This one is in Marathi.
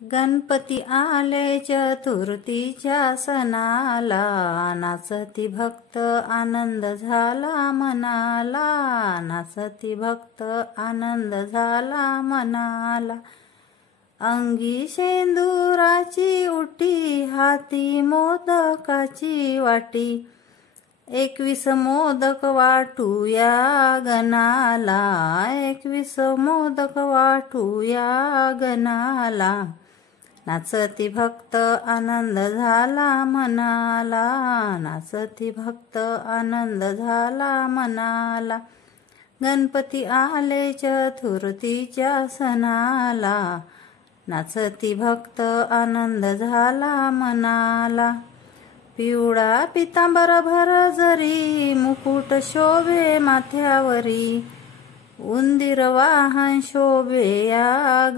गणपती आले चतुर्थीच्या सणाला, नाचती भक्त आनंद झाला मनाला, नाचती भक्त आनंद झाला मनाला। अंगी शेंदुराची उटी, हाती मोदकाची वाटी, 21 मोदक वाटूया गणाला, 21 मोदक वाटूया गणाला। नाचती भक्त आनंद झाला मनाला, नाचती भक्त आनंद झाला मनाला। गणपती आले चतुर्थीच्या सणाला, नाचती भक्त आनंद झाला मनाला। पिवळा पितांबर भरजरी, मुकुट शोभे माथ्यावरी, उंदीर वाहन शोभे या